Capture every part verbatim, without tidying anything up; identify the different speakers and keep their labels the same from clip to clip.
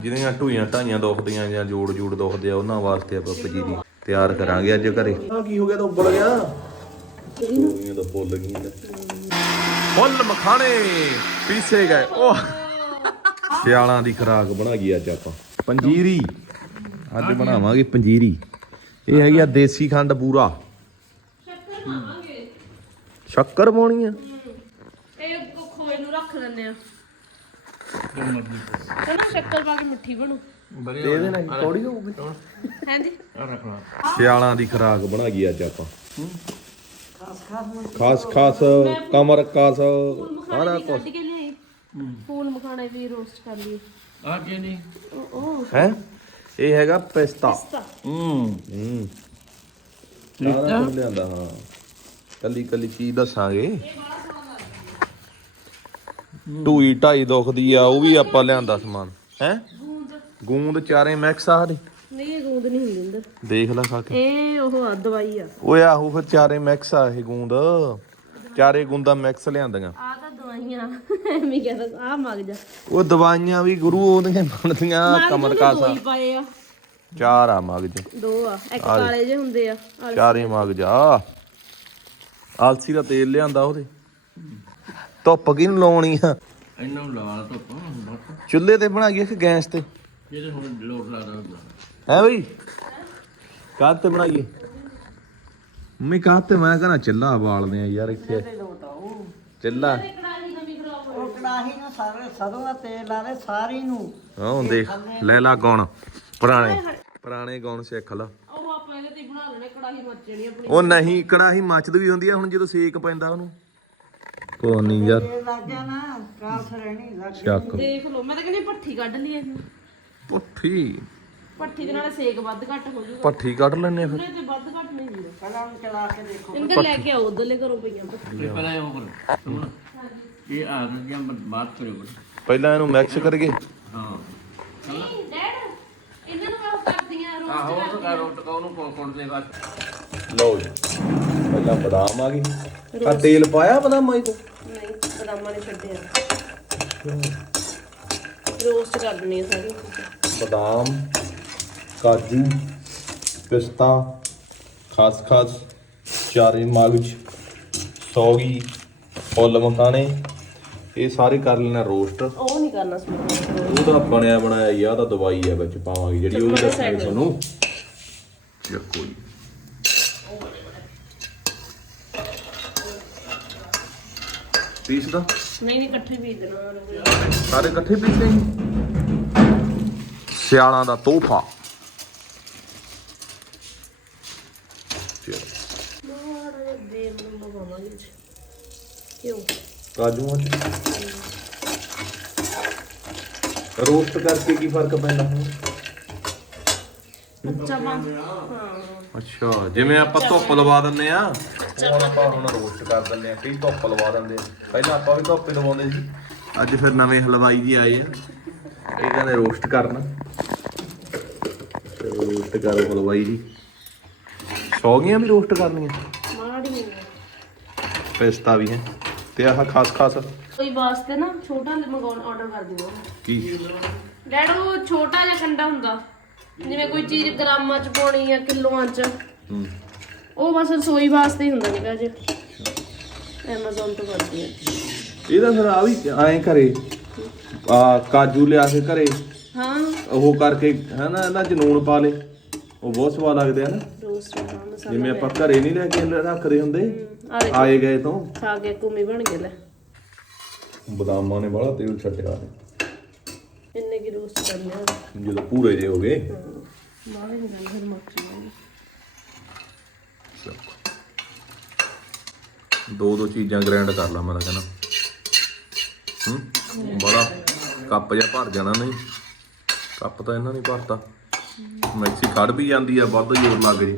Speaker 1: ਜਿਹਦੀਆਂ ਢੂਈਆਂ ਢਾਈਆਂ ਦੁਖਦੀਆਂ ਜਾਂ ਜੋੜ ਜੋੜ ਦੁਖਦੇ ਆ ਉਹਨਾਂ ਵਾਸਤੇ ਆਪਾਂ ਪੰਜੀਰੀ ਤਿਆਰ ਕਰਾਂਗੇ ਅੱਜ ਘਰੇ। ਆ ਕੀ ਹੋ ਗਿਆ ਤਾਂ ਉੱਬਲ ਗਿਆ ਇਹ ਤਾਂ ਫੁੱਲ ਗਈ ਫੁੱਲ ਮਖਾਣੇ ਪੀਸੇ ਗਏ। ਉਹ ਸਿਆਲਾਂ ਦੀ ਖੁਰਾਕ ਬਣਾ ਗਈ ਅੱਜ ਆਪਾਂ ਪੰਜੀਰੀ। ਅੱਜ ਬਣਾਵਾਂਗੇ ਪੰਜੀਰੀ। ਇਹ ਹੈਗੀ ਆ ਦੇਸੀ ਖੰਡ ਪੂਰਾ। ਸ਼ੱਕਰ ਪਾਉਣੀ ਆ
Speaker 2: ਇਹ ਖੋਏ ਨੂੰ ਰੱਖ ਦਿੰਦੇ ਆ ਕਹਿੰਦਾ ਸ਼ੱਕਰ ਪਾ ਕੇ ਮਿੱਠੀ ਬਣੂ।
Speaker 1: ਤੇ ਇਹਦੇ ਨਾਲ ਥੋੜੀ ਹੋਊਗੀ
Speaker 2: ਹਾਂਜੀ
Speaker 1: ਸਿਆਲਾਂ ਦੀ ਖੁਰਾਕ ਬਣਾ ਗਈ ਅੱਜ ਆਪਾਂ। ਖਾਸ ਖਾਸ ਕਮਰ ਕਾਸ ਸਾਰਾ ਕੁਝ।
Speaker 2: ਫੂਲ ਮਖਾਣੇ ਵੀ ਰੋਸਟ ਕਰ ਲਈ
Speaker 3: ਆ ਕੀ ਨਹੀਂ
Speaker 2: ਉਹ
Speaker 1: ਹੈ। ਇਹ ਹੈਗਾ ਪਿਸਤਾ।
Speaker 3: ਹੂੰ
Speaker 1: ਹੂੰ ਸਾਰਾ ਕੁਝ ਲਿਆਂਦਾ। ਹਾਂ ਕੱਲੀ ਕੱਲੀ ਚੀਜ਼ ਦੱਸਾਂਗੇ। ਢੂਈ ਢਾਈ ਦੁਖਦੀ ਆ ਉਹ ਵੀ ਆਪਾਂ ਲਿਆਂਦਾ ਸਮਾਨ ਹੈ। ਗੂੰਦ ਚਾਰੇ ਮਿਕਸ ਆ ਹਰੇ
Speaker 2: ਨਹੀਂ ਇਹ ਗੂੰਦ ਨਹੀਂ ਹੁੰਦੀ ਅੰਦਰ।
Speaker 1: ਦੇਖ ਲੈ ਖਾ ਕੇ।
Speaker 2: ਇਹ ਉਹ ਆ ਦਵਾਈ ਆ।
Speaker 1: ਓਏ ਆਹੋ ਫਿਰ ਚਾਰੇ ਮਿਕਸ ਆ ਇਹ ਗੂੰਦ ਚਾਰੇ ਗੂੰਦਾਂ ਮਿਕਸ ਲਿਆਂਦੀਆਂ।
Speaker 2: ਆ ਤਾਂ ਦਵਾਈਆਂ ਐਵੇਂ ਕਹਿੰਦਾ ਆ ਮਗ ਜਾ।
Speaker 1: ਉਹ ਦਵਾਈਆਂ ਵੀ ਗੁਰੂ ਉਹਦੀਆਂ ਬਣਦੀਆਂ ਕਮਰ ਕਾਸਾ
Speaker 2: ਦੋ ਹੀ ਪਾਏ ਆ।
Speaker 1: ਚਾਰ ਆ ਮਗਜ
Speaker 2: ਦੋ ਆ ਇੱਕ ਕਾਲੇ ਜਿਹੇ ਹੁੰਦੇ ਆ
Speaker 1: ਚਾਰੇ ਮਗਜ ਆ। ਆਲਸੀ ਦਾ ਤੇਲ ਲਿਆਂਦਾ ਉਹਦੇ। ਧੁੱਪ ਕਿਹਨੂੰ ਲਾਉਣੀ ਆ
Speaker 3: ਇਹਨਾਂ ਨੂੰ ਲਾ ਧੁੱਪ ਬਸ।
Speaker 1: ਚੁੱਲ੍ਹੇ ਤੇ ਬਣਾ ਗਈ ਕਿ ਗੈਸ ਤੇ
Speaker 3: ਇਹਦੇ ਹੁਣ ਲੋਟ ਲਾ ਦੋ
Speaker 1: ਹੈ ਬਈ ਕਾਹ ਤੇ ਬਣਾਈਏ ਮੰਮੀ ਕਾਹ ਤੇ ਮੈਂ ਕਹਿੰਦਾ ਚੁੱਲ੍ਹਾ ਬਾਲਦੇ ਆ ਯਾਰ ਇੱਥੇ ਚੁੱਲ੍ਹਾ
Speaker 4: ਉਹ ਕੜਾਹੀ ਨੂੰ ਸਾਰੇ ਸਰੋਂ ਦਾ ਤੇਲ ਲਾ ਦੇ ਸਾਰੀ ਨੂੰ।
Speaker 1: ਹਾਂ ਦੇਖ ਲੈ ਲਾ ਗੌਣ ਪੁਰਾਣੇ ਪੁਰਾਣੇ ਗੌਣ ਸਿੱਖ ਲਾ।
Speaker 2: ਉਹ ਆਪਾਂ ਇਹਦੇ ਤੇ ਬਣਾ ਲੈਣੇ ਕੜਾਹੀ ਮੱਚ ਜਣੀ ਆਪਣੀ।
Speaker 1: ਉਹ ਨਹੀਂ ਕੜਾਹੀ ਮੱਚਦੀ ਵੀ ਹੁੰਦੀ ਆ ਹੁਣ ਜਦੋਂ ਸੇਕ ਪੈਂਦਾ ਉਹਨੂੰ ਕੋ ਨਹੀਂ ਯਾਰ
Speaker 4: ਤੇਲ ਲੱਗ ਗਿਆ ਨਾ ਕਾਸ ਰਹਿਣੀ ਲੱਗ
Speaker 1: ਚੱਕ
Speaker 2: ਦੇਖ ਲਓ ਮੈਂ ਤਾਂ ਕਹਿੰਦੀ ਭੱਠੀ ਕੱਢ ਲਈ ਇਹਨੂੰ।
Speaker 1: ਪੁੱਠੀ
Speaker 2: ਭੱਠੀ ਦੇ ਨਾਲ ਸੇਕ ਵੱਧ ਘੱਟ ਹੋ ਜਾਊਗਾ।
Speaker 1: ਪੱਠੀ ਕੱਢ ਲੈਨੇ ਫਿਰ
Speaker 2: ਤੇ ਵੱਧ ਘੱਟ ਨਹੀਂ ਹੁੰਦਾ।
Speaker 4: ਪਹਿਲਾਂ ਨੂੰ ਚਲਾ ਕੇ ਦੇਖੋ।
Speaker 2: ਇਹਨਾਂ ਲੈ ਕੇ ਆਓ ਉਧਰਲੇ ਘਰੋਂ ਪਈਆਂ ਭੱਠੀ।
Speaker 3: ਇਹ ਪਹਿਲਾਂ ਉਹ ਕਰ ਸੁਣ ਇਹ ਆ ਗਿਆ ਬਾਤ ਕਰਿਓ
Speaker 1: ਪਹਿਲਾਂ ਇਹਨੂੰ ਮਿਕਸ ਕਰਕੇ
Speaker 3: ਹਾਂ
Speaker 2: ਨਹੀਂ ਡੈਡ ਇਹਨਾਂ ਨੂੰ ਮੈਂ ਉਹ ਕਰਦੀਆਂ ਰੋਸਟ
Speaker 3: ਆਹੋ ਉਹ ਕਰ ਰੋਟ ਕਾ ਉਹਨੂੰ ਕੋਣ ਦੇ ਬਾਅਦ
Speaker 1: ਲਓ ਜੀ ਪਹਿਲਾਂ ਬਦਾਮ ਆ ਗਈ ਆ ਤੇਲ ਪਾਇਆ ਬਦਾਮਾਂ ਹੀ ਤੋਂ
Speaker 2: ਨਹੀਂ ਬਦਾਮਾਂ ਨੇ ਛੱਡਿਆ ਰੋਸਟ ਕਰ ਦਿੰਨੀ ਆ ਸਾਰੀ
Speaker 1: ਬਦਾਮ ਕਾਜੂ ਪਿਸਤਾ ਖਸਖਸ ਚਾਰੇ ਮਗਜ ਸੌਗੀ ਫੁੱਲ ਮਖਾਣੇ ਇਹ ਸਾਰੇ ਕਰ ਲੈਣਾ ਰੋਸਟ।
Speaker 2: ਉਹ ਨਹੀਂ ਕਰਨਾ ਸਮੋਕ।
Speaker 1: ਉਹਦਾ ਬਣਿਆ ਬਣਾਇਆ ਹੀ ਆ ਤਾਂ ਦਵਾਈ ਆ ਵਿੱਚ ਪਾਵਾਂਗੇ ਜਿਹੜੀ ਉਹ ਵੀ ਦੱਸਾਂਗੇ ਤੁਹਾਨੂੰ। ਚੱਕੋ ਜੀ ਪੀਸ ਦਾ
Speaker 2: ਨਹੀਂ ਨਹੀਂ ਇਕੱਠੇ ਪੀਸ ਦੇਣਾ
Speaker 1: ਸਾਰੇ ਇਕੱਠੇ ਪੀਸਦੇ ਜੀ। ਸਿਆਲਾਂ ਦਾ ਤੋਹਫਾ।
Speaker 2: ਮਾੜਾ ਜਿਹਾ ਦੇ ਮੈਨੂੰ ਲਗਾਵਾਂਗੇ ਵਿੱਚ। ਕਿਉਂ
Speaker 1: ਕਾਜੂਆਂ ਚ ਰੋਸਟ ਕਰਕੇ ਕੀ ਫਰਕ ਪੈਂਦਾ ਹੁਣ?
Speaker 2: ਕੱਚਾ ਪਾ ਹਾਂ
Speaker 1: ਅੱਛਾ ਜਿਵੇਂ ਆਪਾਂ ਧੁੱਪ ਲਵਾ ਦਿੰਨੇ ਆ ਹੁਣ ਆਪਾਂ ਹੁਣ ਰੋਸਟ ਕਰ ਦਿੰਨੇ ਆ। ਕਈ ਧੁੱਪ ਲਵਾ ਦਿੰਦੇ ਆ ਪਹਿਲਾਂ ਆਪਾਂ ਵੀ ਧੁੱਪੇ ਲਵਾਉਂਦੇ ਸੀ। ਅੱਜ ਫਿਰ ਨਵੇਂ ਹਲਵਾਈ ਜੀ ਆਏ ਆ ਇਹ ਕਹਿੰਦੇ ਰੋਸਟ ਕਰਨਾ। ਰੋਸਟ ਕਰੋ ਹਲਵਾਈ ਜੀ। ਸੌਗੀਆਂ ਵੀ ਰੋਸਟ ਕਰਨੀਆਂ
Speaker 2: ਮਾੜੀ
Speaker 1: ਪਿਸਤਾ ਵੀ ਹੈ ਤੇ ਆਹ ਖਾਸ ਖਾਸ
Speaker 2: ਕੋਈ ਵਾਸਤੇ ਨਾ ਛੋਟਾ ਮੰਗਾਉਣ ਆਰਡਰ ਕਰ ਦਿਓ।
Speaker 1: ਕੀ
Speaker 2: ਡੈਡ ਉਹ ਛੋਟਾ ਜਿਹਾ ਖੰਡਾ ਹੁੰਦਾ ਜਿਵੇਂ ਕੋਈ ਚੀਜ਼ ਗ੍ਰਾਮਾਂ ਚ ਪਾਉਣੀ ਆ ਕਿਲੋਆਂ ਚ
Speaker 1: ਹੂੰ
Speaker 2: ਉਹ ਬਸ ਰਸੋਈ ਵਾਸਤੇ ਹੀ ਹੁੰਦਾ ਨਿਕਾ ਜੇ ਐਮਾਜ਼ਨ ਤੋਂ ਕਰਦੀ ਆ।
Speaker 1: ਇਹਦਾ ਫਿਰ ਆ ਵੀ ਐਂ ਘਰੇ ਆ ਕਾਜੂ ਲਿਆ ਕੇ ਘਰੇ
Speaker 2: ਹਾਂ
Speaker 1: ਉਹ ਕਰਕੇ ਹਨਾ ਇਹਨਾਂ ਚ ਨੂਣ ਪਾ ਲੇ ਉਹ ਬਹੁਤ ਸਵਾਦ ਲੱਗਦੇ ਆ ਨਾ।
Speaker 2: ਰੋਸਟ ਹਾਂ ਮਸਾਲਾ
Speaker 1: ਜਿਵੇਂ ਆਪਾਂ ਘਰੇ ਨਹੀਂ ਲੈ ਕੇ ਰੱਖਦੇ ਹੁੰਦੇ
Speaker 2: ਆ ਦੇਖੋ
Speaker 1: ਆਏ ਗਏ ਤੋਂ
Speaker 2: ਖਾ ਕੇ ਕੁਮੀ ਬਣ ਕੇ ਲੈ
Speaker 1: ਬਦਾਮਾਂ ਨੇ ਬੜਾ ਤੇਲ ਛੱਡਿਆ
Speaker 2: ਇੰਨੇ ਕੀ ਰੋਸਟ ਕਰਨੇ ਆ
Speaker 1: ਜਦੋਂ ਪੂਰੇ ਜੇ ਹੋ ਗਏ।
Speaker 2: ਮਾਰੇ ਨਹੀਂ ਫਿਰ ਮੱਖੀ
Speaker 1: ਦੋ ਦੋ ਚੀਜ਼ਾਂ ਗ੍ਰਾਈਂਡ ਕਰ ਲਾ ਮੈਂ ਤਾਂ ਕਹਿੰਦਾ ਹੂੰ ਬੜਾ ਕੱਪ ਜਿਹਾ ਭਰ ਜਾਣਾ ਨਹੀਂ। ਕੱਪ ਤਾਂ ਇਹਨਾਂ ਨੇ ਭਰਤਾ ਮਿਕਸੀ ਖੜ ਵੀ ਜਾਂਦੀ ਆ ਵੱਧ ਜ਼ੋਰ ਲੱਗ ਜੇ।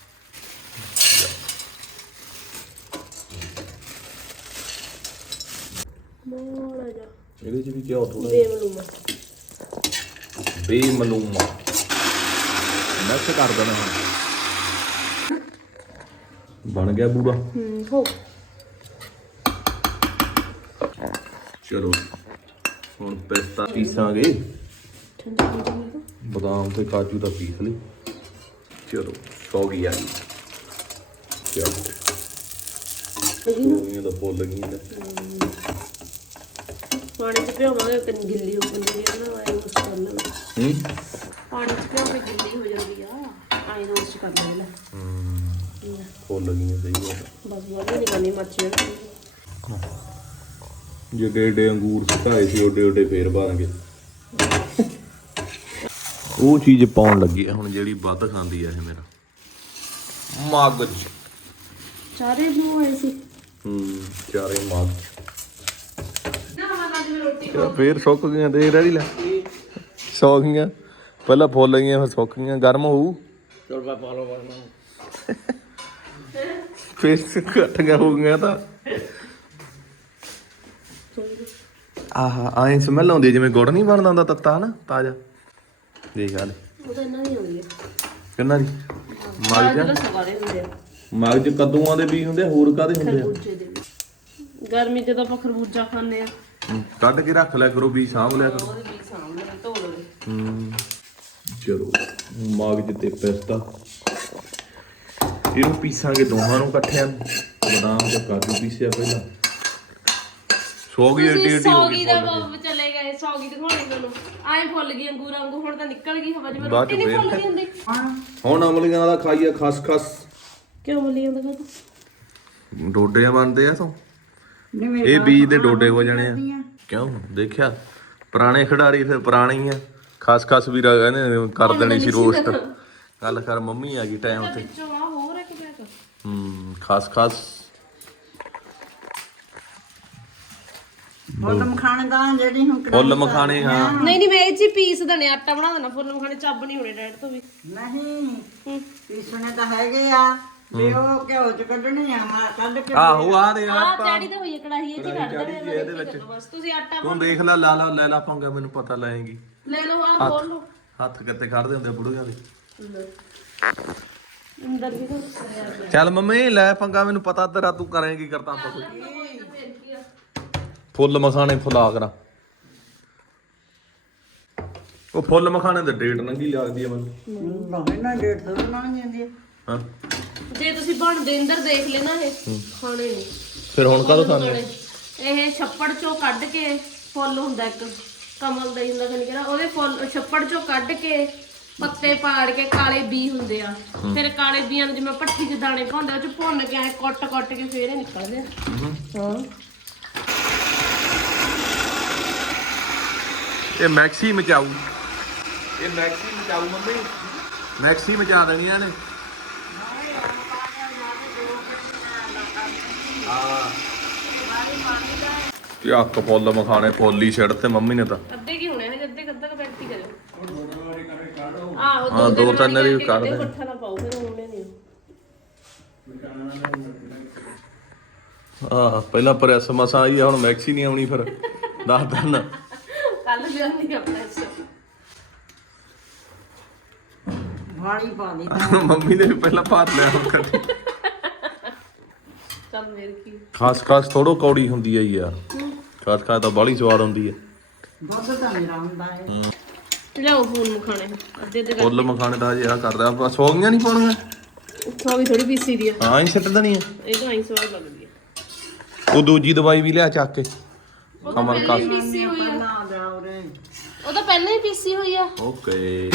Speaker 2: ਮਾੜਾ ਜਿਹਾ
Speaker 1: ਇਹਦੇ ਚ ਵੀ ਕਿਹਾ ਥੋੜਾ
Speaker 2: ਬੇਮਲੂਮਾ
Speaker 1: ਬੇਮਲੂਮਾ ਮਿਕਸ ਕਰ ਦੇਣਾ ਹੁਣ। ਬਣ ਗਿਆ ਪੂਰਾ।
Speaker 2: ਹੂੰ ਹੋ
Speaker 1: ਚਲੋ ਹੁਣ ਪਿਸਤਾ ਪੀਸਾਂਗੇ
Speaker 2: ਠੰਡਾ ਹੋ ਜਾਊਗਾ।
Speaker 1: ਬਦਾਮ ਤੇ ਕਾਜੂ ਦਾ ਪੀਸ ਲਈ। ਚਲੋ ਸੌ ਗਈ ਆ ਗਈ। ਚਲੋ ਇਹ ਤਾਂ ਫੁੱਲ ਗਈ ਨੇ।
Speaker 2: ਪਾਣੀ ਚ ਭਿਓਵਾਂਗੇ ਕਿ ਗਿੱਲੀ ਹੋ ਜਾਂਦੀ ਆ ਨਾ ਆਏ ਰੋਸਟ ਕਰ ਲੈਣਾ।
Speaker 1: ਹੂੰ
Speaker 2: ਪਾਣੀ ਚ ਭਿਓ ਕੇ ਗਿੱਲੀ ਹੋ ਜਾਂਦੀ ਆ ਆਏ ਰੋਸਟ ਕਰ ਲੈਣਾ।
Speaker 1: ਹੂੰ ਫੁੱਲ ਗਈ ਸਹੀ ਗੱਲ।
Speaker 2: ਬਸ ਵਧੀਆ ਨਹੀਂ ਕਰਨੀ ਮੱਛੀ
Speaker 1: ਜਿਹੜੇ ਏਡੇ ਅੰਗੂਰ ਸੁਕਾਏ ਸੀ ਓਡੇ ਓਡੇ ਫੇਰ ਪਾਵਾਂਗੇ। ਉਹ ਚੀਜ਼ ਪਾਉਣ ਲੱਗੀ ਆ ਹੁਣ ਜਿਹੜੀ ਵੱਧ ਖਾਂਦੀ ਆ ਇਹ ਮੇਰਾ ਮਗਜ।
Speaker 2: ਚਾਰੇ ਨੂੰ ਆਏ ਸੀ
Speaker 1: ਹੂੰ ਚਾਰੇ ਮਗਜ
Speaker 2: ਨਾ ਮਾਮਾ ਜੀ ਰੋਟੀ
Speaker 1: ਫੇਰ ਸੁੱਕ ਗਈਆਂ ਤੇ ਰੈਡੀ ਲੈ ਸੌ ਗਈਆਂ ਪਹਿਲਾਂ ਫੁੱਲ ਗਈਆਂ ਫਿਰ ਸੁੱਕ ਗਈਆਂ ਗਰਮ ਹੋਊ
Speaker 3: ਚਲ ਬਾ ਪਾ ਲਓ ਵਰਨਾ
Speaker 1: ਫੇਰ ਘਟੀਆਂ ਹੋ ਗਈਆਂ ਤਾਂ ਆਹਾ ਆਏ ਸਮੈਲ ਆਉਂਦੀ ਜਿਵੇਂ ਗੁੜ ਨਹੀਂ ਬਣਦਾ ਹੁੰਦਾ ਤੱਤਾ ਨਾ ਤਾਜ਼ਾ ਦੇਖ ਆ ਲੈ
Speaker 2: ਉਹ ਤਾਂ ਇਹਨਾਂ ਦੀ ਆਉਂਦੀ ਹੈ
Speaker 1: ਕਿੰਨਾ ਦੀ
Speaker 2: ਮਾਲ
Speaker 1: ਮਗਜ
Speaker 2: ਦਾ ਸਵਾਰੇ ਹੁੰਦੇ ਆ
Speaker 1: ਮਗਜ ਕੱਦੂਆਂ ਦੇ ਵੀ ਹੁੰਦੇ ਆ, ਹੋਰ ਕਾਦੇ ਹੁੰਦੇ ਆ
Speaker 2: ਖਰਬੂਜੇ ਦੇ ਵੀ। ਗਰਮੀ ਤੇ ਤਾਂ ਆਪਾਂ ਖਰਬੂਜਾ ਖਾਂਦੇ ਆ
Speaker 1: ਹੂੰ, ਕੱਢ ਕੇ ਰੱਖ ਲਿਆ ਕਰੋ ਵੀ ਸਾਂਭ ਲਿਆ ਕਰੋ।
Speaker 2: ਉਹਦੇ ਵੀ ਸਾਹਮਣੇ ਧੋ ਲਵੇ
Speaker 1: ਹੂੰ ਚਲੋ ਮਗਜ ਤੇ ਪਿਸਤਾ ਇਹਨੂੰ ਪੀਸਾਂਗੇ ਦੋਹਾਂ ਨੂੰ ਇਕੱਠਿਆਂ ਨੂੰ। ਬਦਾਮ ਤੇ ਕਾਜੂ ਪੀਸਿਆ ਪਹਿਲਾਂ ਸੌਗੀ ਏਡੀ ਏਡੀ ਹੋ
Speaker 2: ਸੌਗੀ
Speaker 1: ਗਈ
Speaker 2: ਦਾ
Speaker 1: ਫੁੱਲ
Speaker 2: ਬਾਬ ਚਲੇ ਗਏ ਸੌਗੀ ਦਿਖਾਉਣੀ ਤੁਹਾਨੂੰ ਆਏ ਫੁੱਲ ਗਈ ਅੰਗੂਰ ਵਾਂਗੂ ਹੁਣ ਤਾਂ ਨਿਕਲ ਗਈ ਹਵਾ ਜਿਵੇਂ
Speaker 1: ਬਾਅਦ
Speaker 2: ਰੋਟੀ
Speaker 1: ਚ
Speaker 2: ਨਹੀਂ
Speaker 1: ਫੇਰ।
Speaker 2: ਫੁੱਲ ਗਈ ਹੁੰਦੀ
Speaker 1: ਹੁਣ ਅਮਲੀਆਂ ਦਾ ਖਾਈਆ ਖਸ ਖਸ
Speaker 2: ਕਿਉਂ ਬੋਲੀ ਜਾਂਦਾ ਕਹਤਾ
Speaker 1: ਡੋਡਿਆਂ ਬਣਦੇ ਆ ਤੋਂ
Speaker 4: ਨਹੀਂ ਮੇਰੇ
Speaker 1: ਇਹ ਬੀਜ ਦੇ ਡੋਡੇ ਹੋ ਜਾਣੇ ਆ ਕਿਉਂ ਦੇਖਿਆ ਪੁਰਾਣੇ ਖਿਡਾਰੀ ਫਿਰ ਪੁਰਾਣੇ ਹੀ ਆ ਖਸ ਖਸ ਵੀ ਕਹਿੰਦੇ ਕਰ ਦੇਣੀ ਸੀ ਰੋਸਟ ਗੱਲ ਕਰ ਮੰਮੀ ਆ ਗਈ ਟਾਈਮ ਤੇ
Speaker 2: ਵਿੱਚੋਂ ਆ ਹੋਰ ਇੱਕ ਬੈਕ
Speaker 1: ਹੂੰ ਖਸ ਖਸ
Speaker 4: ਫੁੱਲ ਮਖਾਣੇ ਦਾ ਜਿਹੜੀ ਹੁਣ ਕੜਾਹੀ
Speaker 1: ਫੁੱਲ ਮਖਾਣੇ ਹਾਂ
Speaker 2: ਨਹੀਂ ਨਹੀਂ ਮੈਂ ਇਹ ਚ ਪੀਸ ਦਣੇ ਆਟਾ ਬਣਾ ਦੇਣਾ ਫੁੱਲ ਮਖਾਣੇ ਚੱਬ ਨਹੀਂ ਹੋਣੇ ਡੈਡ ਤੋਂ ਵੀ
Speaker 4: ਨਹੀਂ ਪੀਸਣੇ ਤਾਂ ਹੈਗੇ ਆ ਵੀ ਉਹ ਘਿਓ ਚ ਕੱਢਣੇ ਆ ਮੈਂ ਕੱਢ ਕੇ
Speaker 1: ਆਹੋ ਆ ਦੇ
Speaker 2: ਆ
Speaker 1: ਆਪਾਂ
Speaker 2: ਚਾੜੀ ਤਾਂ ਹੋਈ ਹੈ ਕੜਾਹੀ ਇਹ ਚ ਕੱਢ ਦੇਣੇ ਇਹਦੇ ਵਿੱਚ ਬਸ ਤੁਸੀਂ ਆਟਾ
Speaker 1: ਤੂੰ ਦੇਖ ਲੈ ਲਾ ਲਾ ਲੈ ਲਾ ਪੰਗਾ ਮੈਨੂੰ ਪਤਾ ਲਾਏਗੀ
Speaker 2: ਲੈ ਲਓ ਆ ਖੋਲ ਲਓ
Speaker 1: ਹੱਥ ਕਿੱਥੇ ਖੜਦੇ ਹੁੰਦੇ ਬੁੜੀਆਂ ਦੇ
Speaker 2: ਅੰਦਰ ਵੀ ਤਾਂ
Speaker 1: ਚੱਲ ਮੰਮੀ ਲੈ ਪੰਗਾ ਮੈਨੂੰ ਪਤਾ ਤੇਰਾ ਤੂੰ ਕਰੇਂਗੀ ਕਰਤਾ ਆਪਾਂ ਕੁਝ ਫੁੱਲ ਮਖਾਣੇ ਫੁਲਾ ਕਰਾਂ ਉਹ ਫੁੱਲ ਮਖਾਣੇ ਦੇ ਡੇਟ ਨੰਗੀ ਲੱਗਦੀ ਆ ਮੈਨੂੰ
Speaker 4: ਲਾਹੇ ਨਾ ਡੇਢ ਸੌ ਬਣਾ ਜਾਂਦੀ ਆ
Speaker 1: ਹਾਂ
Speaker 2: ਜੇ ਤੁਸੀਂ ਬਣਦੇ ਅੰਦਰ ਦੇਖ ਲੈਣਾ ਇਹ ਖਾਣੇ ਨਹੀਂ
Speaker 1: ਫਿਰ ਹੁਣ ਕਦੋਂ ਖਾਣੇ
Speaker 2: ਇਹ ਛੱਪੜ ਚੋਂ ਕੱਢ ਕੇ ਫੁੱਲ ਹੁੰਦਾ ਇੱਕ ਕਮਲ ਦਾ ਹੀ ਹੁੰਦਾ ਕਿ ਕਿਹੜਾ ਉਹਦੇ ਫੁੱਲ ਛੱਪੜ ਚੋਂ ਕੱਢ ਕੇ ਪੱਤੇ ਪਾੜ ਕੇ ਕਾਲੇ ਬੀ ਹੁੰਦੇ ਆ ਫਿਰ ਕਾਲੇ ਬੀਆਂ ਨੂੰ ਜਿਵੇਂ ਭੱਠੀ 'ਚ ਦਾਣੇ ਪਾਉਂਦੇ ਉਹ 'ਚ ਭੁੰਨ ਕੇ ਐ ਕੁੱਟ ਕੁੱਟ ਕੇ ਫੇਰ ਇਹ ਨਿਕਲਦੇ ਆ ਹਾਂ
Speaker 1: ਇਹ ਮੈਕਸੀ ਮਚਾਊ ਇਹ ਮੈਕਸੀ ਮਚਾਊ ਮੰਮੀ ਮੈਕਸੀ ਮਚਾ ਦੇਣੀਆਂ ਨੇ ਕੀ ਅੱਕ ਫੁੱਲ ਮਖਾਣੇ ਫੁੱਲੀ ਛੱਡ ਤੇ ਮੰਮੀ ਨੇ ਤਾਂ
Speaker 2: ਅੱਧੇ ਕੀ ਹੋਣੇ ਨੇ ਅੱਧੇ ਅੱਧਾ ਬੈਠੀ ਕਰਿਓ ਆਹੋ
Speaker 1: ਹਾਂ ਦੋ ਤਿੰਨ ਵਾਰੀ ਕੱਢ ਦੇ
Speaker 2: ਇਕੱਠਾ ਨਾ ਪਾਓ ਫਿਰ ਉਹਨੇ ਨਹੀਂ
Speaker 1: ਆਹ ਪਹਿਲਾਂ ਪ੍ਰੈਸ ਮਸਾ ਆਈ ਆ ਹੁਣ ਮੈਕਸੀ ਨਹੀਂ ਆਉਣੀ ਫਿਰ ਦੱਸ ਦਿਨ
Speaker 2: ਕੱਲ ਲਿਆਂਦੀ ਆਪਣਾ ਇਸ
Speaker 4: ਵਾਲੀ ਪਾ ਦੀ
Speaker 1: ਮੰਮੀ ਨੇ ਵੀ ਪਹਿਲਾਂ ਭਾਤ ਲਿਆ ਹੁਣ ਕੱਢੀ
Speaker 2: ਚੱਲ ਮੇਰ ਕੀ
Speaker 1: ਖਾਸ ਖਾਸ ਥੋੜੋ ਕੌੜੀ ਹੁੰਦੀ ਆ ਯਾਰ ਖਾਸ ਖਾਸ ਤਾਂ ਬਾਹਲੀ ਸਵਾਦ ਹੁੰਦੀ ਆ
Speaker 4: ਦੁੱਧ ਤਾਂ ਮੇਰਾ ਹੁੰਦਾ ਹੈ
Speaker 2: ਲਿਆਓ ਫੁੱਲ ਮਖਾਣੇ ਅੱਧੇ ਤੇ
Speaker 1: ਫੁੱਲ ਮਖਾਣੇ ਦਾ ਜੇ ਆ ਕਰਦਾ ਆਪਾਂ ਸੌਗੀਆਂ ਨਹੀਂ ਪਾਉਣੀਆਂ
Speaker 2: ਉੱਥੋਂ ਵੀ ਥੋੜੀ ਪੀਸੀ ਦੀ ਆ
Speaker 1: ਹਾਂ ਹੀ ਸਿੱਟਦਾ ਨਹੀਂ ਆ
Speaker 2: ਇਹ ਤਾਂ ਆਈ ਸਵਾਦ ਲੱਗਦੀ ਆ
Speaker 1: ਉਹ ਦੂਜੀ ਦਵਾਈ ਵੀ ਲਿਆ ਚੱਕ ਕੇ
Speaker 2: ਉਹ ਤਾਂ
Speaker 1: ਕਮਲ
Speaker 2: ਪਹਿਲਾਂ
Speaker 1: ਕਾਸ
Speaker 2: ਹੀ ਪੀਸੀ ਹੋਈ ਆ
Speaker 4: ਨਾ ਜਾ ਉਰੇ
Speaker 2: ਉਹ ਤਾਂ ਪਹਿਲਾਂ ਹੀ ਪੀਸੀ ਹੋਈ ਆ
Speaker 1: ਓਕੇ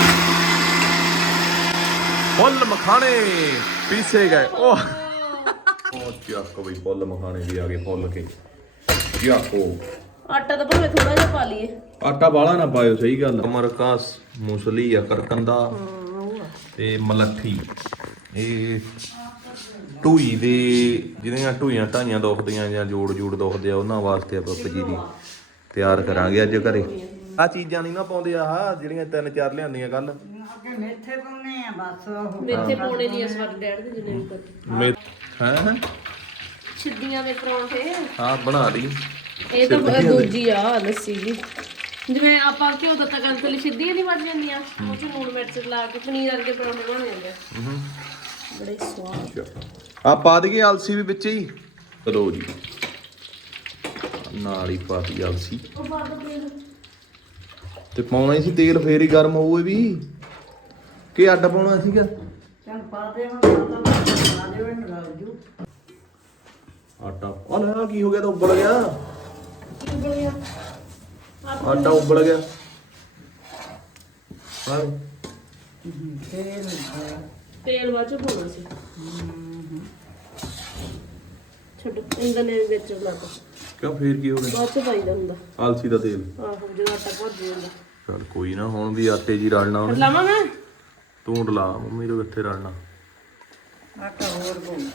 Speaker 1: ਫੁੱਲ ਮਖਾਣੇ ਪੀਸੇ ਗਏ ਉਹ ਉਹ ਚੱਕ ਬਈ ਫੁੱਲ ਮਖਾਣੇ ਵੀ ਆ ਗਏ ਫੁੱਲ ਕੇ ਚੱਕੋ
Speaker 2: ਆਟਾ ਤਾਂ ਭਾਵੇਂ ਥੋੜਾ ਜਿਹਾ ਪਾ ਲਈਏ
Speaker 1: ਆਟਾ ਬਾਲਾ ਨਾ ਪਾਇਓ ਸਹੀ ਗੱਲ ਅਮਰਕਾਸ ਮੂਸਲੀ ਆ ਕਰਕੰਦਾ ਤੇ ਮਲੱਠੀ ਇਹ ਢੂਈ ਦੇ ਜਿਹਦੀਆਂ ਢੂਈਆਂ ਢਾਈਆਂ ਦੁਖਦੀਆਂ ਜਾਂ ਜੋੜ ਜੋੜ ਦੁਖਦੇ ਆ ਉਹਨਾਂ ਵਾਸਤੇ ਆਪਾਂ ਪਜੀਰੀ ਤਿਆਰ ਕਰਾਂਗੇ ਅੱਜ ਘਰੇ ਆ ਚੀਜ਼ਾਂ ਨਹੀਂ ਨਾ ਪਾਉਂਦੇ ਆਹ ਜਿਹੜੀਆਂ ਤਿੰਨ ਚਾਰ ਲਿਆਂਦੀਆਂ ਕੱਲ
Speaker 4: ਅੱਗੇ ਮੇਥੇ ਪਾਉਣੇ ਆ ਬਸ ਉਹ
Speaker 2: ਮੇਥੇ ਪਾਉਣੇ ਨਹੀਂ ਇਸ ਵਾਰ ਡੈਡ ਦੇ ਜਿੰਨੇ ਵੀ ਕਰਦੇ
Speaker 1: ਹੈ
Speaker 2: ਛਿੱਡੀਆਂ ਦੇ ਪਰੌਂਠੇ
Speaker 1: ਹਾਂ ਬਣਾ ਲਈ
Speaker 2: ਇਹ ਤਾਂ ਦੂਜੀ ਆ ਲੱਸੀ ਜੀ ਜਿਵੇਂ ਆਪਾਂ ਘਿਓ ਦਾ ਤਕਨ ਤੇ ਛਿੱਡੀਆਂ ਨਹੀਂ ਵੱਜ ਜਾਂਦੀਆਂ ਉਹ ਚ ਲੂਣ ਮਿਰਚ ਲਾ ਕੇ ਪਨੀਰ ਵਰਗੇ ਪਰੌਂਠੇ ਬਣ ਜਾਂਦੇ ਆ ਬੜੇ ਸਵਾਦ
Speaker 1: ਆ ਪਾ ਦਈਏ ਅਲਸੀ ਵੀ ਵਿੱਚ ਹੀ ਚਲੋ ਜੀ ਨਾਲ ਹੀ ਪਾ ਦਈਏ ਅਲਸੀ
Speaker 2: ਉਹ ਬਾਅਦ ਵਿੱਚ
Speaker 1: ਤੇ ਪਾਉਣਾ ਹੀ ਸੀ ਤੇਲ, ਫੇਰ ਹੀ ਗਰਮ ਹੋਊ ਇਹ ਵੀ ਕਿ ਅੱਡ ਪਾਉਣਾ ਸੀਗਾ।
Speaker 4: ਚੱਲ ਪਾ ਦੇ ਹੁਣ ਪਾ ਦੇ ਉਹਨੂੰ ਰਲ ਜੂ।
Speaker 1: ਆਟਾ ਆ ਲੈ, ਕੀ ਹੋ ਗਿਆ? ਤਾਂ ਉਬਲ ਗਿਆ
Speaker 2: ਕੀ ਬਣਿਆ?
Speaker 1: ਆਟਾ, ਉਬਲ ਗਿਆ। ਹਾਂ
Speaker 4: ਤੇਲ
Speaker 2: ਤੇਲ ਬਾਅਦ ਚ ਪਾਉਣਾ ਸੀ। ਛੱਡ ਇੰਦਾ ਨੇ ਵਿੱਚ ਲਾਤਾ।
Speaker 1: ਕਿਉਂ ਫੇਰ ਕੀ ਹੋ ਗਿਆ?
Speaker 2: ਬਾਅਦ ਚ ਪਾਈਦਾ ਹੁੰਦਾ।
Speaker 1: ਆਲਸੀ ਦਾ ਤੇਲ।
Speaker 2: ਆਹੋ ਜਦੋਂ ਆਟਾ ਭੁੱਜ ਜਾਂਦਾ।
Speaker 1: ਚਲ ਕੋਈ ਨਾ, ਹੁਣ ਵੀ ਆਟੇ ਜੀ ਰਲਣਾ ਉਹਨੇ।
Speaker 2: ਲਾਵਾਂ ਮੈਂ?
Speaker 1: ਤੂੰ ਢਲਾ, ਮੰਮੀ ਦੇ ਕਿੱਥੇ ਰਲਣਾ।
Speaker 4: ਆਟਾ ਹੋਰ ਪਾਉਣਾ।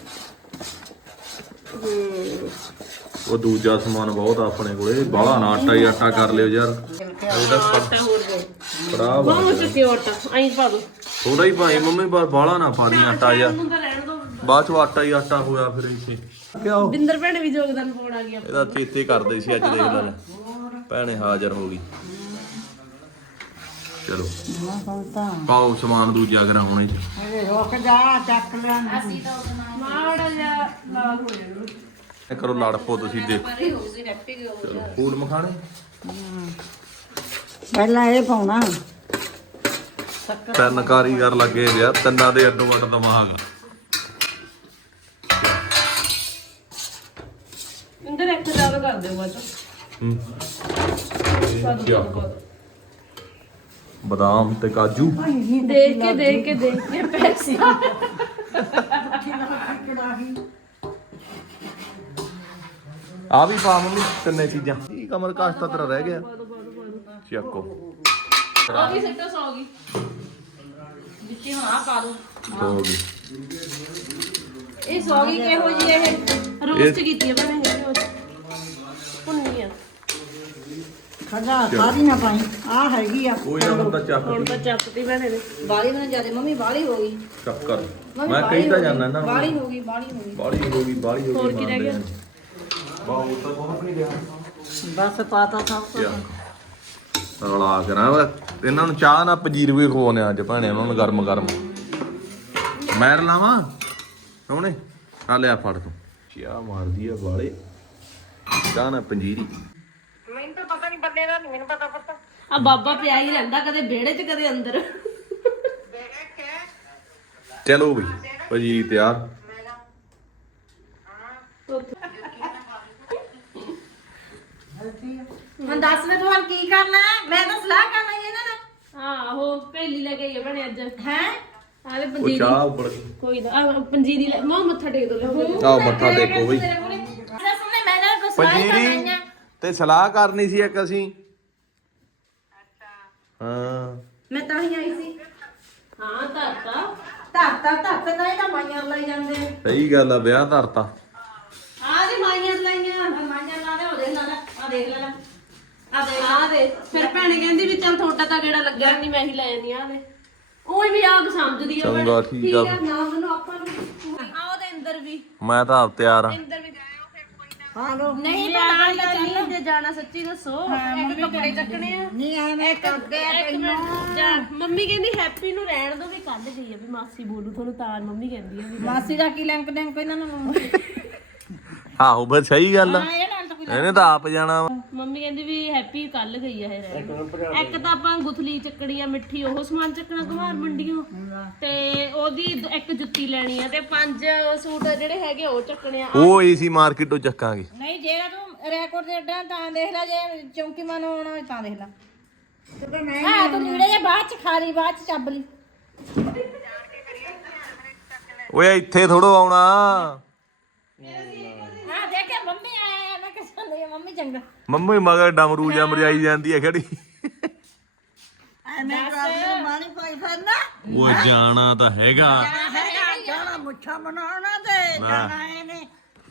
Speaker 2: ਹੂੰ
Speaker 1: ਉਹ ਦੂਜਾ ਸਮਾਨ ਬਹੁਤ ਆ ਆਪਣੇ ਕੋਲੇ, ਬਾਹਲਾ ਨਾ ਆਟਾ ਹੀ ਆਟਾ ਕਰ ਲਿਓ ਯਾਰ।
Speaker 2: ਆਟਾ ਹੋਰ ਪਾਓ।
Speaker 1: ਖਰਾਬ
Speaker 2: ਬਹੁਤ ਚੱਕਿਓ ਆਟਾ ਐਂ ਪਾ ਦੋ।
Speaker 1: ਥੋੜਾ ਹੀ ਭਾਈ ਮੰਮੀ, ਬਾਹਲਾ ਨਾ ਪਾ ਦੀ ਆਟਾ ਯਾਰ,
Speaker 2: ਉਹਨੂੰ ਤਾਂ ਰਹਿਣ ਦੋ।
Speaker 1: ਬਾਅਦ ਚ ਆਟਾ ਹੀ ਆਟਾ ਹੋਇਆ ਫਿਰ ਇੱਥੇ। ਕਿਉਂ?
Speaker 2: ਬਿੰਦਰ ਭੈਣ ਵੀ ਯੋਗਦਾਨ ਪਾਉਣ ਆ ਗਿਆ।
Speaker 1: ਇਹਦਾ ਚੇਤੇ ਕਰਦੇ ਸੀ ਅੱਜ, ਦੇਖ ਲੈ ਭੈਣੇ ਹਾਜ਼ਰ ਹੋ ਗਈ। ਚਲੋ
Speaker 4: ਹੁਣ ਤਾਂ
Speaker 1: ਪਾਓ ਸਮਾਨ ਦੂਜਾ ਕਰਾਂ ਹੁਣੇ।
Speaker 4: ਅਰੇ ਰੁਕ ਜਾ, ਚੱਕ ਲੈਣ।
Speaker 2: ਮਾੜਾ ਜਿਹਾ ਲਾਲ ਹੋ ਜਾਣਾ।
Speaker 1: ਇਹ ਕਰੋ ਲੜ ਪੋ ਤੁਸੀਂ, ਦੇਖੋ। ਚਲੋ ਫੂਲ ਮਖਾਣੇ
Speaker 4: ਪਹਿਲਾਂ ਇਹ ਪਾਉਣਾ।
Speaker 1: ਤਿੰਨ ਕਾਰੀਗਰ ਲੱਗੇ ਵਿਆ, ਤਿੰਨਾਂ ਦੇ ਅੱਡੋ ਅੱਡ ਦਿਮਾਗ ਆ।
Speaker 2: ਬਿੰਦਰ ਇੱਕ ਜ਼ਿਆਦਾ ਕਰ ਦਿਓ ਬਾਅਦ ਚ।
Speaker 1: ਹੂੰ
Speaker 2: ਪਾ ਦਿਓ, ਪਾ ਦਿਓ, ਪਾ ਦਿਓ।
Speaker 1: ਬਦਾਮ ਤੇ ਕਾਜੂ
Speaker 2: ਦੇਖ ਕੇ ਦੇਖ ਕੇ ਦੇਖ ਕੇ ਪੈਸੇ
Speaker 1: ਆ ਵੀ ਪਾ ਮੰਮੀ, ਤਿੰਨੇ ਚੀਜ਼ਾਂ। ਕੀ ਕਮਰ ਕਾਸ਼ਤਾ ਤੇਰਾ ਰਹਿ ਗਿਆ, ਚੱਕੋ।
Speaker 2: ਆ ਵੀ ਸੱਟਾ ਸੌ ਗਈ ਵਿੱਚੇ। ਹੁਣ ਆ ਪਾ ਦੋ।
Speaker 1: ਹੋ ਗਈ।
Speaker 2: ਇਹ ਸੌ ਗਈ ਕਿਹੋ ਜੀ? ਇਹ ਰੋਸਟ ਕੀਤੀ ਹੈ ਬਣੇ ਇਹ ਭੁੰਨੀ ਆ।
Speaker 4: ਖੜਾ ਸਾਰੀ ਨਾ ਪਾਈ, ਆ ਹੈਗੀ ਆ।
Speaker 1: ਕੋਈ ਨਾ ਹੁੰਦਾ ਚੱਕ
Speaker 2: ਹੁਣ ਤਾਂ ਚੱਕਤੀ ਭੈਣੇ ਨੇ।
Speaker 5: ਬਾਲੀ ਨਾ ਜਿਆਦਾ ਮੰਮੀ ਬਾਲੀ ਹੋ ਗਈ।
Speaker 1: ਚੱਕ ਕਰ। ਮੈਂ ਕਹੀ ਤਾਂ ਜਾਂਦਾ ਇਹਨਾਂ ਨੂੰ,
Speaker 5: ਬਾਲੀ ਹੋ ਗਈ ਬਾਲੀ ਹੋ ਗਈ।
Speaker 1: ਬਾਲੀ ਹੋ ਗਈ, ਬਾਲੀ ਹੋ ਗਈ।
Speaker 2: ਹੋਰ ਕੀ ਰਹਿ ਗਿਆ?
Speaker 1: ਬਾਹੂ ਤਾਂ ਬਹੁਤ ਨਹੀਂ ਗਿਆ।
Speaker 4: ਬਸ ਪਾਤਾ ਸਭ ਕੁਝ।
Speaker 1: ਰਲਾ ਕਰਾਂ ਇਹਨਾਂ ਨੂੰ ਚਾਹ ਨਾ ਪਜੀਰ ਵੀ ਖਵਾਉਣੇ ਅੱਜ ਭਾਣੇ ਉਹਨਾਂ ਨੂੰ ਗਰਮ ਗਰਮ। ਮੈਂ ਲਾਵਾਂ ਸੋਹਣੇ ਆ, ਲਿਆ ਫੜ ਤੂੰ। ਚਾਹ ਮਾਰਦੀ ਆ ਵਾਲੇ, ਚਾਹ ਨਾ ਪੰਜੀਰੀ।
Speaker 4: ਮੈਨੂੰ ਤਾਂ ਪਤਾ ਨਹੀਂ ਬੰਦੇ ਦਾ, ਨਹੀਂ ਮੈਨੂੰ ਪਤਾ ਪਤਾ।
Speaker 2: ਆ ਬਾਬਾ ਪਿਆ ਹੀ ਰਹਿੰਦਾ, ਕਦੇ ਵਿਹੜੇ 'ਚ ਕਦੇ ਅੰਦਰ।
Speaker 1: ਚਲੋ ਬਈ ਪੰਜੀਰੀ ਤਿਆਰ।
Speaker 5: ਹੁਣ ਦੱਸ ਵੇ ਤੂੰ ਕੀ ਕਰਨਾ ਹੈ? ਮੈਂ ਤਾਂ ਸਲਾਹ ਕਰਨਾ ਹੀ ਇਹਨਾਂ ਨਾਲ।
Speaker 2: ਆਹੋ ਪਹਿਲੀ ਲੈ ਕੇ ਆਈ ਆ ਭੈਣੇ ਅੱਜ।
Speaker 5: ਹੈ
Speaker 2: ਆਲੇ
Speaker 1: ਉਹ
Speaker 2: ਪੰਜੀਰੀ।
Speaker 1: ਚਾਹ ਉੱਪਰ ਗਈ।
Speaker 2: ਕੋਈ ਨਾ ਆ ਪੰਜੀਰੀ ਲੈ ਮਾਂ ਮੱਥਾ ਟੇਕ ਦੋ ਲਿਆਓ।
Speaker 1: ਆਓ ਮੱਥਾ ਟੇਕੋ ਬਈ।
Speaker 5: ਦੱਸ ਉਹਨੇ ਮੈਂ ਨਾਲ ਕੋਈ ਸਲਾਹ ਹੀ ਕਰਨਾ
Speaker 1: ਪੰਜੀਰੀ
Speaker 5: ਹੈ।
Speaker 1: ਤੇ ਸਲਾਹ ਕਰਨੀ ਸੀ ਇੱਕ ਅਸੀਂ। ਹਾਂ
Speaker 5: ਮੈਂ ਤਾਂ ਹੀ ਆਈ ਸੀ।
Speaker 2: ਹਾਂ ਧਰਤਾ।
Speaker 5: ਧਰਤਾ ਧਰਤਾ ਤਾਂ ਇਹ ਤਾਂ ਮਾਈਆਂ ਲਈ ਜਾਂਦੇ।
Speaker 1: ਸਹੀ ਗੱਲ ਆ, ਵਿਆਹ ਧਰਤਾ।
Speaker 2: ਆ ਦੇ ਮਾਈਆਂ ਲਾਈਆਂ।
Speaker 5: ਮਾਈਆਂ ਲਾ ਦੇ, ਉਹ ਦੇਖ ਲਾ ਲੈ, ਆ ਦੇਖ ਲੈ ਲੈ।
Speaker 2: ਆ ਦੇ ਆ ਦੇ। ਫਿਰ ਭੈਣੇ ਕਹਿੰਦੀ ਵੀ ਚੱਲ ਤੁਹਾਡਾ ਤਾਂ ਕਿਹੜਾ ਲੱਗਿਆ ਨਹੀਂ, ਮੈਂ ਹੀ ਲੈ ਜਾਂਦੀ ਆ ਦੇ। ਉਹ ਵੀ ਆਗ ਸਮਝਦੀ ਆ ਭੈਣੇ।
Speaker 1: ਚੰਗਾ ਠੀਕ ਆ।
Speaker 5: ਨਾ ਮੈਨੂੰ ਆਪਾਂ ਨੂੰ
Speaker 2: ਆ ਉਹਦੇ ਅੰਦਰ ਵੀ
Speaker 1: ਮੈਂ ਤਾਂ ਆਪ ਤਿਆਰ ਆ।
Speaker 2: ਅੰਦਰ ਵੀ
Speaker 4: ਹਾਂ ਲੋ
Speaker 2: ਨਹੀਂ ਤਾਂ ਨਾਲ ਤਾਂ ਚੱਲ ਜੇ ਜਾਣਾ ਸੱਚੀ ਦੱਸੋ। ਇੱਕ ਕੱਪੜੇ ਚੱਕਣੇ ਆ।
Speaker 4: ਨਹੀਂ ਐਵੇਂ ਕਰਦੇ ਆ
Speaker 2: ਇੱਕ ਮਿੰਟ ਜਾ। ਮੰਮੀ ਕਹਿੰਦੀ ਹੈਪੀ ਨੂੰ ਰਹਿਣ ਦੋ ਵੀ ਕੱਢ ਗਈ ਆ ਵੀ ਮਾਸੀ ਬੋਲੂ ਤੁਹਾਨੂੰ ਤਾਂ ਮੰਮੀ ਕਹਿੰਦੀ ਆ ਵੀ
Speaker 5: ਮਾਸੀ ਦਾ ਕੀ ਲਿੰਕ ਲਿੰਕ ਇਹਨਾਂ ਨੂੰ।
Speaker 1: ਆਹੋ ਬਸ ਸਹੀ ਗੱਲ ਆ,
Speaker 5: ਇਹ ਨਾਲ ਤਾਂ ਕੋਈ
Speaker 1: ਇਹਨੇ ਤਾਂ ਆਪ ਜਾਣਾ ਵਾ।
Speaker 2: ਮੰਮੀ ਕਹਿੰਦੀ ਵੀ ਹੈਪੀ ਕੱਲ ਗਈ ਆ ਇਹ ਰਹਿਣ। ਇੱਕ ਤਾਂ ਆਪਾਂ ਗੁਥਲੀ ਚੱਕਣੀ ਆ ਮਿੱਠੀ, ਉਹ ਸਮਾਨ ਚੱਕਣਾ ਘਮਾਰ ਮੰਡੀਆਂ ਤੇ ਉਹਦੀ ਇੱਕ ਜੁੱਤੀ ਲੈਣੀ ਆ ਤੇ ਪੰਜ ਸੂਟ ਜਿਹੜੇ ਹੈਗੇ ਉਹ ਚੱਕਣੇ ਆ।
Speaker 1: ਉਹ ਏਸੀ ਮਾਰਕੀਟੋਂ ਚੱਕਾਂਗੇ।
Speaker 5: ਨਹੀਂ ਜੇ ਤੂੰ ਰੈਕੋਰਡ ਦੇ ਅੱਡਾ ਤਾਂ ਦੇਖ ਲੈ, ਜੇ ਚੌਂਕੀ ਮਨ ਆਉਣਾ ਹੋਏ ਤਾਂ ਦੇਖ ਲੈ। ਹਾਂ ਤੂੰ ਲੀੜੇ ਜੇ ਬਾਅਦ ਚ ਖਾ ਲਈ, ਬਾਅਦ ਚ ਚੱਬ ਲਈ।
Speaker 1: ਓਏ ਇੱਥੇ ਥੋੜੋ ਆਉਣਾ।
Speaker 5: ਹਾਂ ਦੇਖਿਆ ਮੰਮੀ ਆਇਆ, ਮੈਂ ਕਿਹਾ ਚੱਲ ਮੰਮੀ ਚੰਗਾ।
Speaker 1: ਮੰਮੀ ਮਗਰ ਡਮਰੂ ਜਾਂ ਮਰਿਆਈ ਜਾਂਦੀ ਹੈ ਖੜੀ।
Speaker 4: ਐਵੇਂ ਕਰ ਮਾਣੀ ਪਾਈ ਫਿਰਨਾ।
Speaker 1: ਉਹ ਜਾਣਾ ਤਾਂ ਹੈਗਾ।
Speaker 4: ਹੈਗਾ ਜਾਣਾ ਮੁੱਛਾਂ ਬਣਾਉਣਾ ਤੇ ਜਾਣਾ ਇਹਨੇ।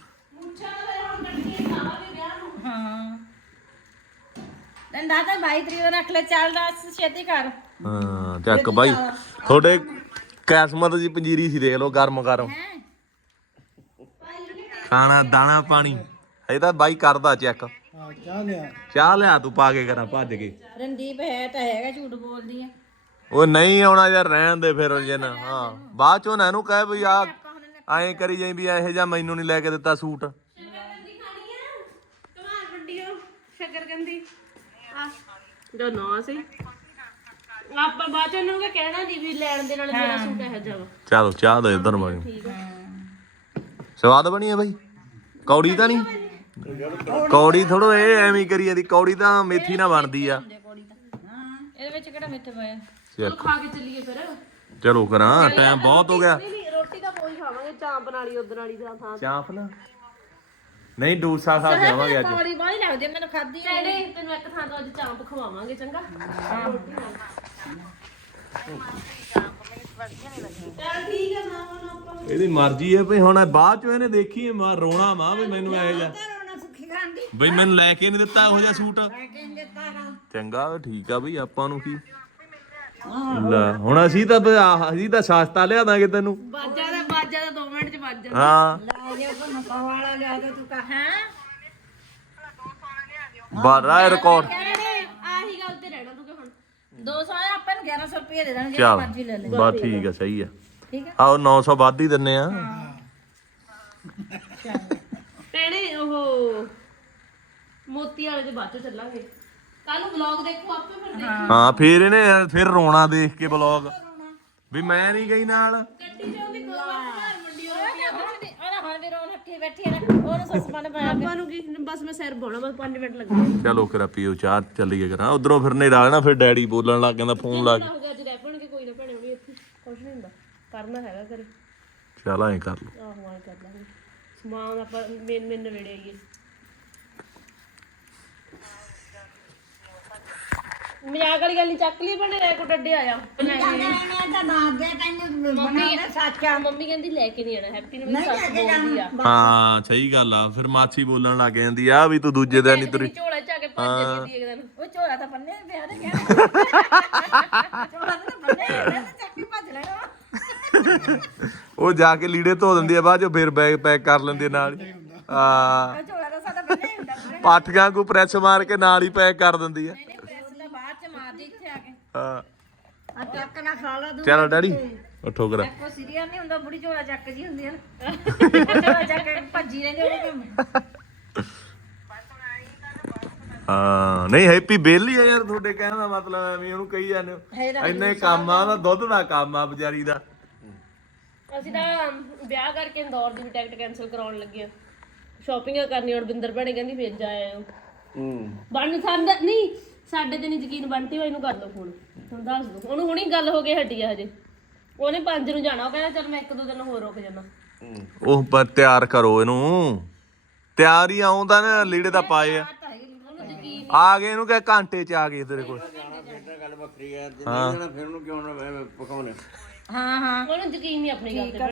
Speaker 5: ਹਾਂ ਤੈਨੂੰ ਦੱਸਦਾ ਬਾਈ ਤਰੀਕ ਨੂੰ ਰੱਖ ਲੈ, ਚੱਲ ਦੱਸ ਛੇਤੀ ਕਰ।
Speaker 1: ਹਾਂ ਚੱਕ ਬਾਈ, ਤੁਹਾਡੇ ਕਿਸਮਤ ਦੀ ਪੰਜੀਰੀ ਸੀ, ਦੇਖ ਲਓ ਗਰਮ ਗਰਮ ਖਾਣਾ ਦਾਣਾ ਪਾਣੀ। ਇਹ ਤਾਂ ਬਾਈ ਕਰਦਾ ਚੈੱਕ।
Speaker 4: ਚਾਹ ਲਿਆ
Speaker 1: ਚਾਹ ਲਿਆ ਤੂੰ ਪਾ ਕੇ ਕਰਾਂ ਭੱਜ ਕੇ।
Speaker 5: ਰਣਦੀਪ ਹੈ ਤਾਂ ਹੈਗਾ, ਝੂਠ ਬੋਲਦੀ ਆ।
Speaker 1: ਉਹ ਨਹੀਂ ਆਉਣਾ ਯਾਰ, ਰਹਿਣ ਦੇ ਫਿਰ ਜੇ ਨਾ। ਹਾਂ ਬਾਅਦ ਚੋਂ ਨਾ ਇਹਨੂੰ ਕਹੇ ਵੀ ਆ ਐਂ ਕਰੀ ਜਾਈ ਵੀ ਇਹੋ ਜਿਹਾ ਮੈਨੂੰ ਨਹੀਂ ਲੈ ਕੇ ਦਿੱਤਾ ਸੂਟ।
Speaker 2: ਸ਼ੱਕਰ ਕੰਦੀ ਖਾਣੀ ਆ ਘਮਾਰ ਮੰਡੀਓ ਸ਼ੱਕਰ ਕੰਦੀ ਆ ਜੋ ਨਾ ਸੀ ਆਪਾਂ ਬਾਅਦ ਚ ਉਹਨੂੰ ਕਿ ਕਹਿਣਾ ਨਹੀਂ ਵੀ ਲੈਣ ਦੇ ਨਾਲ ਮੇਰਾ ਸੂਟ ਇਹੋ ਜਿਹਾ ਵਾ।
Speaker 1: ਚਲੋ ਚਾਹ ਦੇ ਇਧਰ ਬਣੀ
Speaker 2: ਠੀਕ ਆ
Speaker 1: ਸਵਾਦ ਬਣੀ ਹੈ ਬਾਈ ਕੌੜੀ ਤਾਂ ਨਹੀਂ ਕੌੜੀ ਥੋੜੋ ਇਹ ਐਵੇਂ ਕਰੀ ਜਾਂਦੀ ਕੌੜੀ ਤਾਂ ਮੇਥੀ ਨਾਲ ਬਣਦੀ ਆ
Speaker 5: ਇਹਦੇ ਵਿੱਚ ਕਿਹੜਾ ਮਿੱਠੇ ਪਾਇਆ
Speaker 2: ਚਲੋ ਖਾ ਕੇ ਚੱਲੀਏ ਫਿਰ
Speaker 1: ਚਲੋ ਕਰਾਂ ਟਾਈਮ ਬਹੁਤ ਹੋ ਗਿਆ
Speaker 2: ਨਹੀਂ ਨਹੀਂ ਰੋਟੀ ਤਾਂ ਕੋਈ ਖਾਵਾਂਗੇ ਚਾਂਪ ਨਾਲ ਹੀ ਉਧਰ ਵਾਲੀ ਦਾ ਥਾਂ
Speaker 1: ਚਾਂਪ ਨਾ ਨਹੀਂ ਡੋਸਾ ਖਾ ਕੇ ਆਵਾਂਗੇ ਅੱਜ
Speaker 5: ਕੌੜੀ ਬਾਹਲੀ ਲੱਗਦੀ ਆ, ਮੈਨੂੰ ਖਾਦੀ
Speaker 2: ਨਹੀਂ ਤੈਨੂੰ ਇੱਕ ਥਾਂ ਤੋਂ ਅੱਜ ਚਾਂਪ ਖਵਾਵਾਂਗੇ ਚੰਗਾ ਰੋਟੀ ਨਾਲ ਚੱਲ ਠੀਕ ਹੈ ਨਾ ਹੁਣ ਆਪਾਂ
Speaker 1: ਇਹਦੀ ਮਰਜ਼ੀ ਹੈ ਭਈ ਹੁਣ ਬਾਅਦ ਚ ਇਹਨੇ ਦੇਖੀ ਮਾਂ ਰੋਣਾ ਮਾਂ ਵੀ ਮੈਨੂੰ ਇਹ ਜਾ
Speaker 4: ਰੋਣਾ ਸੁੱਖੀ ਖਾਂਦੀ
Speaker 1: ਬਈ ਮੈਨੂੰ ਲੈ ਕੇ ਨਹੀਂ ਦਿੱਤਾ ਇਹੋ ਜਿਹਾ ਸੂਟ
Speaker 4: ਕਿੰਨ ਦਿੱਤਾ ਗਾ
Speaker 1: ਚੰਗਾ ਠੀਕ ਆ ਬਈ ਆਪਾਂ ਨੂੰ ਕੀ ਲੈ ਹੁਣ ਅਸੀਂ ਤਾਂ ਬ- ਆਹ, ਅਸੀਂ ਤਾਂ ਸਸਤਾ ਲਿਆ ਦਾਂਗੇ ਤੈਨੂੰ
Speaker 2: ਬਾਜਾ ਦਾ ਬਾਜਾ ਦਾ ਦੋ ਮਿੰਟ ਚ ਵੱਜ ਜਾਂਦਾ
Speaker 1: ਹਾਂ
Speaker 4: ਲੈ ਜੇ ਕੋ ਨਕਾਵਾਲਾ ਲਿਆ ਦੇ ਤੂੰ ਕਹ ਹੈ
Speaker 1: ਬਾਰਾ ਰਿਕਾਰਡ
Speaker 2: ਆਹੀ ਗੱਲ ਤੇ ਰਹਿਣਾ ਤੂੰ ਕਿ ਹੁਣ
Speaker 5: ਦੋ ਸੌ ਆ ਆਪਾਂ ਨੂੰ ਗਿਆਰਾਂ ਸੌ ਰੁਪਏ ਦੇ ਦੇਣਗੇ
Speaker 1: ਚੱਲ
Speaker 5: ਮਰਜ਼ੀ ਲੈ ਲੈ
Speaker 1: ਬਸ ਠੀਕ ਆ ਸਹੀ ਆ
Speaker 5: ਠੀਕ ਆ
Speaker 1: ਆਓ ਨੌ ਸੌ ਵੱਧ ਹੀ ਦਿੰਨੇ ਆ
Speaker 2: ਭੈਣੇ ਉਹ ਮੋਤੀ ਵਾਲੇ ਦੇ ਬਾਅਦ ਚੋਂ ਚੱਲਾਂਗੇ ਕੱਲ ਨੂੰ ਵਲੌਗ ਦੇਖੋ ਆਪੇ ਫਿਰ ਦੇਖੀ
Speaker 1: ਹਾਂ ਫੇਰ ਇਹਨੇ ਫਿਰ ਰੋਣਾ ਦੇਖ ਕੇ ਬਲੌਗ ਵੀ ਮੈਂ ਨਹੀਂ ਗਈ ਨਾਲ
Speaker 2: ਗੱਡੀ ਚ ਉਹਦੀ ਦੋ ਵਾਰ ਘਰ ਮੰਡੀ ਹੋਈ
Speaker 5: ਉਹਦਾ ਹੁਣ ਵੀ ਰੋਣ ਹੱਕੀ ਬੈਠੀ ਹੈ ਨਾ ਉਹਨੂੰ ਸਸਪਨ ਪਾਇਆ
Speaker 2: ਆਪਾਂ ਨੂੰ ਕੀ ਬਸ ਮੈਂ ਸਿਰ ਬੋਣਾ ਬਸ ਪੰਜ ਮਿੰਟ ਲੱਗਣੇ
Speaker 1: ਚਲੋ ਕਰਾ ਪੀਓ ਚਾਹ ਚੱਲੀਏ ਕਰਾਂ ਉਧਰੋਂ ਫਿਰ ਨੇੜਾ ਨਾ ਫਿਰ ਡੈਡੀ ਬੋਲਣ ਲੱਗ ਜਾਂਦਾ ਫੋਨ ਲਾ ਕੇ
Speaker 2: ਹੋ ਗਿਆ ਅੱਜ ਰਹਿ ਪਣਗੇ ਕੋਈ ਨਾ ਭੈਣੇ ਵੀ ਇੱਥੇ ਕੁਛ ਨਹੀਂ ਹੁੰਦਾ ਕਰਨਾ ਹੈਗਾ ਘਰੇ
Speaker 1: ਚੱਲ ਐਂ ਕਰ ਲਓ
Speaker 2: ਆਹੋ ਆਏ ਕਰ ਲਾਂਗੇ ਸਮਾਨ ਆਪਾਂ ਮੇਨ ਮੇਨ ਨਵੇੜੇ ਆਈਏ ਮਜ਼ਾਕ ਵਾਲੀ ਗੱਲ ਨਹੀਂ ਚੱਕ ਲਈ ਭੈਣੇ ਕੋ ਡੱਡੇ ਆਇਆ
Speaker 4: ਮੈਂ ਤਾਂ ਦੱਸ ਦੇ ਤੈਨੂੰ ਬਣਾਉਂਦਾ ਸੱਚਾ
Speaker 2: ਮੰਮੀ ਕਹਿੰਦੀ ਲੈ ਕੇ ਨਹੀਂ ਆਣਾ ਹੈਪੀ ਨੂੰ ਵੀ
Speaker 4: ਨਹੀਂ
Speaker 2: ਸੱਸ
Speaker 4: ਲੈ ਕੇ
Speaker 2: ਬੋਲਦੀ ਆ
Speaker 1: ਹਾਂ ਸਹੀ ਗੱਲ ਆ ਫਿਰ ਮਾਛੀ ਬੋਲਣ ਲੱਗ ਜਾਂਦੀ ਆ ਵੀ ਤੂੰ ਦੂਜੇ ਦਿਨ ਨਹੀਂ ਤੁਰੀ
Speaker 2: ਝੋਲਾ ਚਾ ਕੇ ਭੱਜ ਜਾਂਦੀ ਇੱਕ ਦਿਨ
Speaker 5: ਉਹ ਝੋਲਾ ਤਾਂ ਬੰਨੇ ਪਿਆ ਤੇ ਕਿਹਾ ਝੋਲਾ ਤਾਂ ਬੰਨੇ ਪਿਆ ਤੇ ਚੱਕੀ ਭੱਜ ਲੈਣਾ
Speaker 1: ਉਹ ਜਾ ਕੇ ਲੀੜੇ ਧੋ ਦਿੰਦੀ ਆ ਬਾਅਦ ਚ ਫਿਰ ਬੈਗ ਪੈਕ ਕਰ ਲੈਂਦੀ ਆ ਨਾਲ ਹੀ ਆ
Speaker 5: ਉਹ ਝੋਲਾ ਤਾਂ ਸਾਡਾ ਬੰਨੇ ਹੁੰਦਾ ਨਹੀਂ
Speaker 1: ਪਾਠੀਆਂ ਕੋ ਪ੍ਰੈਸ ਮਾਰ ਕੇ ਨਾਲ ਹੀ ਪੈਕ ਕਰ ਦਿੰਦੀ ਆ
Speaker 5: ਨਹੀਂ ਪ੍ਰੈਸ ਦਾ ਬਾਅਦ ਚ ਮਾਰਦੀ ਇੱਥੇ ਆ ਕੇ
Speaker 1: ਹਾਂ
Speaker 4: ਆ ਚੱਕ ਨਾ ਖਾ ਲਾ ਤੂੰ
Speaker 1: ਚਲੋ ਡੈਡੀ ਉੱਠੋ ਕਰਾ
Speaker 5: ਕੋਈ ਸੀਰੀਅਲ ਨਹੀਂ ਹੁੰਦਾ ਬੁੜੀ ਝੋਲਾ ਚੱਕ ਜੀ ਹੁੰਦੀ ਹੈ ਨਾ ਉਹ ਝੋਲਾ ਚੱਕ ਕੇ ਭੱਜੀ ਰਹਿੰਦੀ ਉਹਦੇ ਕੰਮ
Speaker 1: ਹਾਂ ਨਹੀਂ ਹੈਪੀ ਬੇਲੀ ਆ ਯਾਰ ਤੁਹਾਡੇ ਕਹਿਣ ਦਾ ਮਤਲਬ ਐਵੇਂ ਉਹਨੂੰ ਕਹੀ ਜਾਂਦੇ ਹੋ ਇੰਨੇ ਕੰਮ ਆ ਉਹਦਾ ਦੁੱਧ ਦਾ ਕੰਮ ਆ ਵਿਚਾਰੀ ਦਾ
Speaker 2: ਅਸੀਂ ਤਾਂ ਵਿਆਹ ਕਰਕੇ ਇੰਦੌਰ ਦੀ ਵੀ ਟਿਕਟ ਕੈਨਸਲ ਕਰਾਉਣ ਲੱਗੇ ਆ ਸ਼ਾਪਿੰਗ ਕਰਨੀ ਹੁਣ ਬਿੰਦਰ ਭੈਣੇ ਕਹਿੰਦੀ ਭੇਜ ਜਾ ਆਇਓ ਹੂੰ ਬਣ ਸਾਡਾ ਨਹੀਂ ਸਾਡੇ ਤੇ ਨਹੀਂ ਯਕੀਨ ਬੰਟੀ ਹੋਈ ਨੂੰ ਕਰ ਦੋ ਫੋਨ ਹੁਣ ਦੱਸ ਦੋ ਉਹਨੂੰ ਹੁਣੀ ਗੱਲ ਹੋ ਗਈ ਹੱਡੀ ਆ ਹਜੇ ਉਹਨੇ ਪੰਜ ਨੂੰ ਜਾਣਾ ਉਹ ਕਹਿੰਦਾ ਚਲ ਮੈਂ ਇੱਕ ਦੋ ਦਿਨ ਹੋਰ ਰੁਕ ਜਾਣਾ
Speaker 1: ਉਹ ਪਰ ਤਿਆਰ ਕਰੋ ਇਹਨੂੰ ਤਿਆਰ ਹੀ ਆਉਂਦਾ ਨਾ ਲੀੜੇ ਤਾਂ ਪਾਏ ਆ
Speaker 2: ਉਹਨੂੰ ਯਕੀਨ
Speaker 1: ਆ ਗਏ ਇਹਨੂੰ ਕਹੇ ਘੰਟੇ ਚ ਆ ਗਏ ਤੇਰੇ ਕੋਲ
Speaker 3: ਗੱਲ ਵੱਖਰੀ ਹੈ ਜੇ ਨਹੀਂ ਜਾਣਾ ਫਿਰ ਉਹਨੂੰ ਕਿਉਂ ਨਾ ਪਕਾਉਣੇ
Speaker 5: ਹਾਂ ਹਾਂ
Speaker 2: ਉਹਨੂੰ ਯਕੀਨ ਨਹੀਂ ਆਪਣੀ ਗੱਲ ਤੇ